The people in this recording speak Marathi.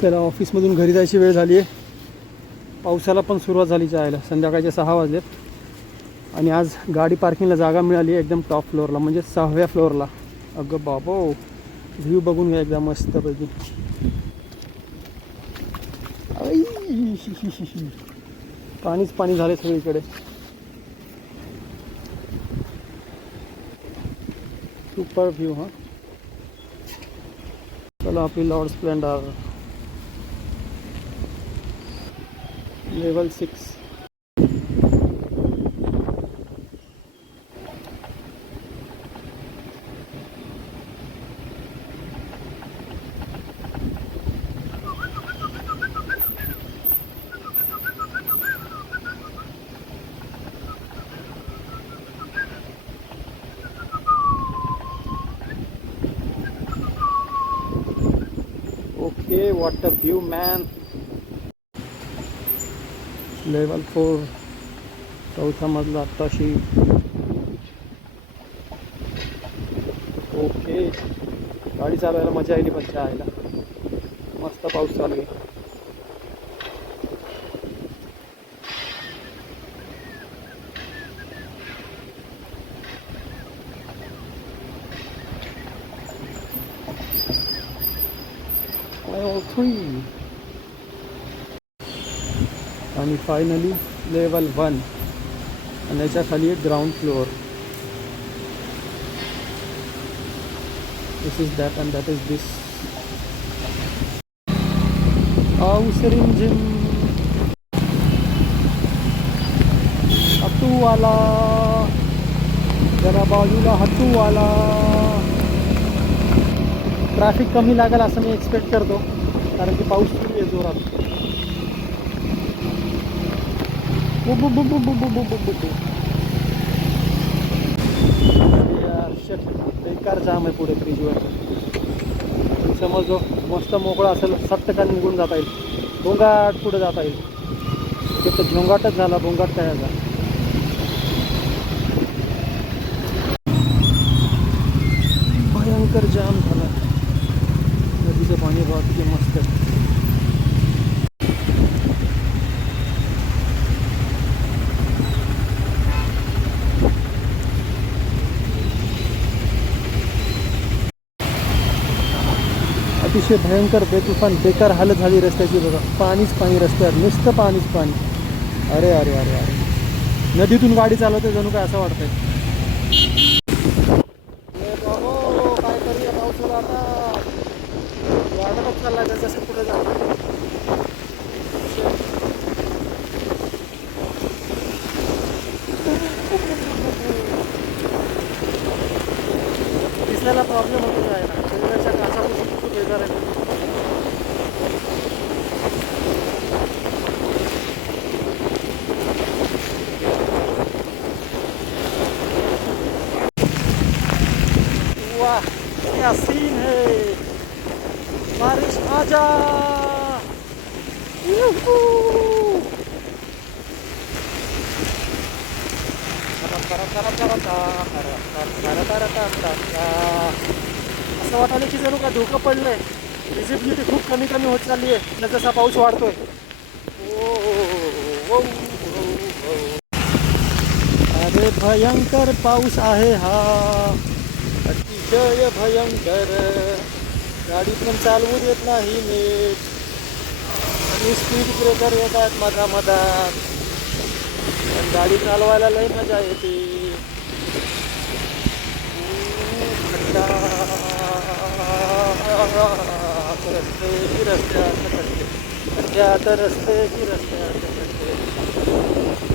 चला ऑफिसमधून घरी जायची वेळ झाली आहे. पावसाला पण सुरुवात झाली जायला. संध्याकाळचे 6 वाजलेत आणि आज गाडी पार्किंगला जागा मिळाली आहे एकदम टॉप फ्लोअरला, म्हणजे 6व्या फ्लोअरला. अगं बाबो, व्ह्यू बघून घ्या एकदम मस्तपैकी. पाणीच पाणी झाले सगळीकडे. Super view. हां चला, आपली Lord Splendor level 6. Okay, what a view man. Level 4 चौथा मजला आत्ताशी. ओके, गाडी चालवायला मजा आली पण चायला. मस्त पाऊस चालू आहे. लेवल 3 आणि फायनली लेवल 1 आणि याच्या खाली एक ground floor. This is that and that is this. House Rimjhim. हत्तू आला, जरा बाजूला हत्तू आला. ट्रॅफिक कमी लागेल असं मी एक्सपेक्ट करतो, कारण की पाऊस सुरू आहे जोरात. बेकार जाम आहे पुढे ब्रिजवर. समज मस्त मोकळा असेल, सट्टकन निघून जाता येईल, गोंगाट पुढे जाता येईल. ते तर झोंगाटच झाला, गोंगाट काय झाला. भयंकर जाम झाला. नदीचं पाणी बघा किती मस्त आहे. अतिशय भयंकर बेतुफान बेकार हालत झाली रस्त्याची. बघा, पाणीच पाणी रस्त्यावर, नुसतं पाणीच पाणी. अरे अरे अरे अरे, नदीतून गाडी चालवते जणू काय असं वाटतंय. बाबो, काय करूया पावसाला आता. वाढतच चालला जसं पुढे जातो. दिसायला प्रॉब्लेम होतो जायला. शरीराच्या कासापासून खूप बेकार आहे. वाह, क्या सीन है. बारिश आजा. असं वाटायला की जणू का धोकं पडलंय. विजिबिलिटी खूप कमी कमी होत चालली आहे जसा पाऊस वाढतोय. अरे भयंकर पाऊस आहे हा, अतिशय भयंकर. गाडी पण चालवू देत नाही नीट आणि स्पीड ब्रेकर येत आहेत मधामधात. पण गाडी चालवायला लई मजा येते. रस्ते की रस्त्यात खड्डे, खड्ड्यात रस्ते की रस्त्यात खड्डे.